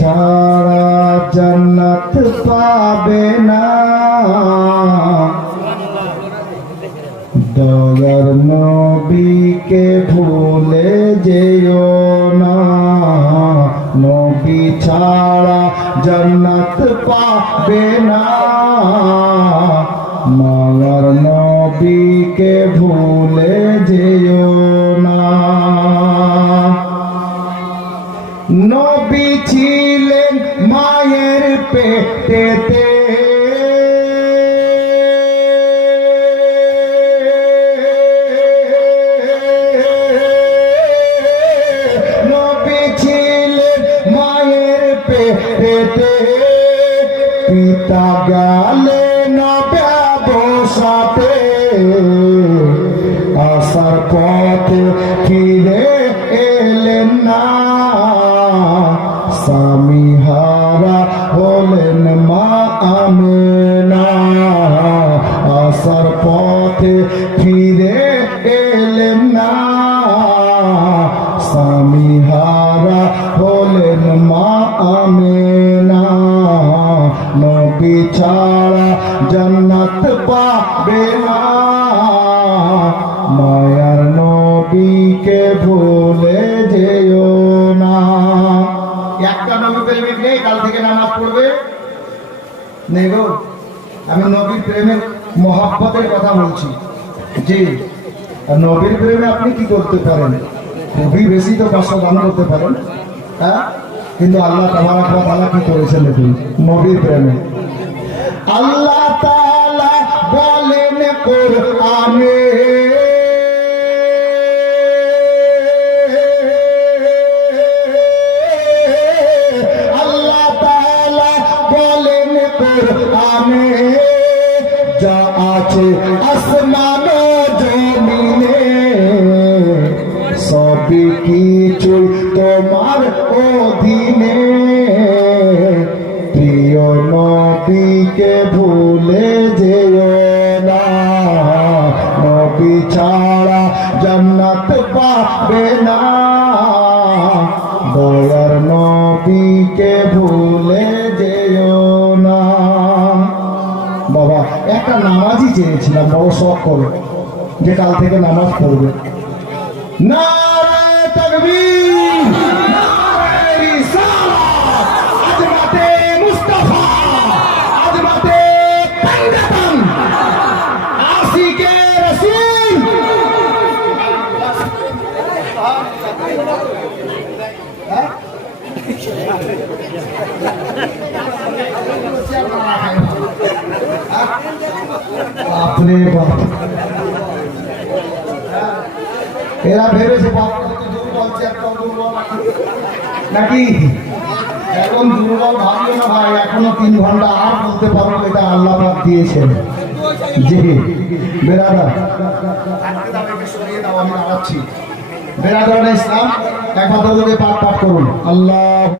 ছাড়া জান্নাত পাবে না? দয়ার নবীকে ভুলে যেও না। নবী ছাড়া জান্নাত পাবে না। মায়ার যেও না। নবী ছিলেন মায়ের পেটেতে। পিতা গেলেন স্বামী হারা হলেন মা আমেনা। আসার পথে ফিরে এলেন না। স্বামী হারা হলেন মা আমেনা। নবী ছাড়া জান্নাত পাবে না। মায়ার নবীকে ভুলে একটা নেই, কাল থেকে নামাজ পড়বে। নেই গো, আমি নবীর প্রেমের মহাব্বতের কথা বলছি। যে নবীর প্রেমে আপনি কি করতে পারেন? খুবই বেশি তো বাসা দান করতে পারেন হ্যাঁ? কিন্তু আল্লাহ তোমার ওয়া কি করেছেন নবীর প্রেমে। আল্লাহ আছে আসমান, জমিনে। সবই কিছু তোমার অধীনে। প্রিয় নবীকে ভুলে যেও না। নবী ছাড়া জান্নাত পাবে না। দয়ার নবীকে ভুলে একটা নামাজই চেয়েছিলাম বড় শখ করে যে কাল থেকে নামাজ পড়বে। নারে বাপরে বাপ। এরা ভেবেছে নাকি? এখন দুর্বল ভাবিও না ভাই, এখনও তিন ঘণ্টা আর বলতে পারব এটা আল্লাহ পাক দিয়েছেন। জি। বেরাদার। বেরাদার ইসলাম এক কথা বলে পাঠ পাঠ করুন। আল্লাহ